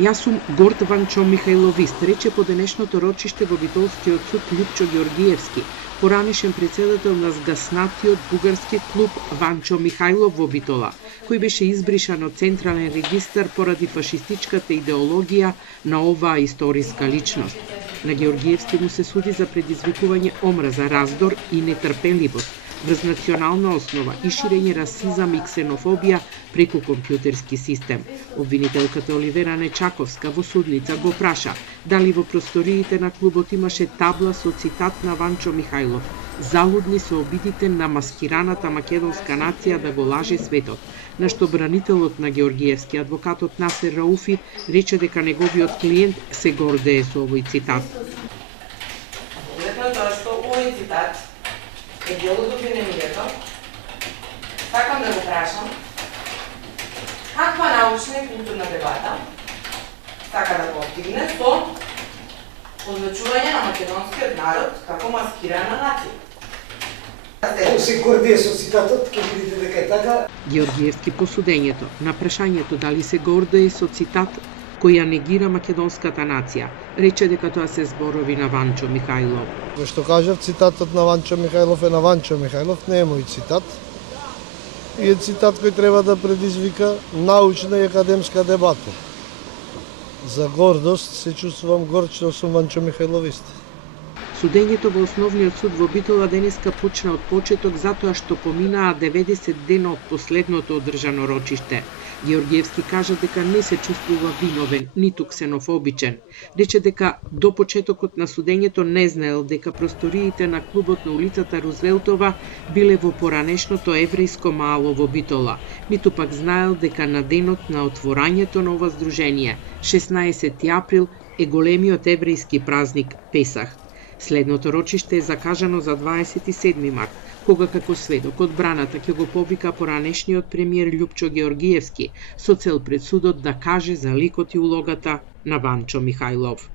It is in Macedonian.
Јас сум горд Ванчо Михајловист, рече по денешното рочиште во Битолскиот суд Љупчо Георгиевски, поранешен председател на згаснатиот бугарски клуб Ванчо Михајлов во Битола, кој беше избришан од Централен регистар поради фашистичката идеологија на оваа историска личност. На Георгиевски му се суди за предизвикување омраза, раздор и нетрпеливост врз национална основа и ширење расизам и ксенофобија преку компјутерски систем. Обвинителката Оливера Нечаковска во судница го праша дали во просториите на клубот имаше табла со цитат на Ванчо Михајлов: "Залудни се обидите на маскираната македонска нација да го лаже светот", на што бранителот на Георгиевски, адвокатот Насер Рауфи, рече дека неговиот клиент се гордее со овој цитат. Овој цитат е дел од обвинението. Сакам да го прашам каква научна и културна дебата сака да го оттигне со означување на македонскиот народ како маскирана нација. Се гордее со цитатот, ќе видите дека е така. Георгиевски по судењето на прашањето дали се гордее со цитат која негира македонската нација, рече дека тоа се зборови на Ванчо Михајлов. Во што кажав, цитатот на Ванчо Михајлов е на Ванчо Михајлов, не е мој цитат. И е цитат кој треба да предизвика научна и академска дебата. За гордост се чувствувам горд што сум Ванчо Михајловист. Судењето во Основниот суд во Битола денеска почна од почеток затоа што поминаа 90 дена од последното одржано рочиште. Георгиевски кажа дека не се чувствува виновен, ниту ксенофобичен. Рече дека до почетокот на судењето не знаел дека просториите на клубот на улицата Рузвелтова биле во поранешното еврејско мало во Битола, ниту пак знаел дека на денот на отворањето на ова здружение, 16 април, е големиот еврејски празник Песах. Следното рочиште е закажано за 27 март, кога како сведок одбраната ќе го повика поранешниот премиер Љупчо Георгиевски со цел пред судот да каже за ликот и улогата на Ванчо Михајлов.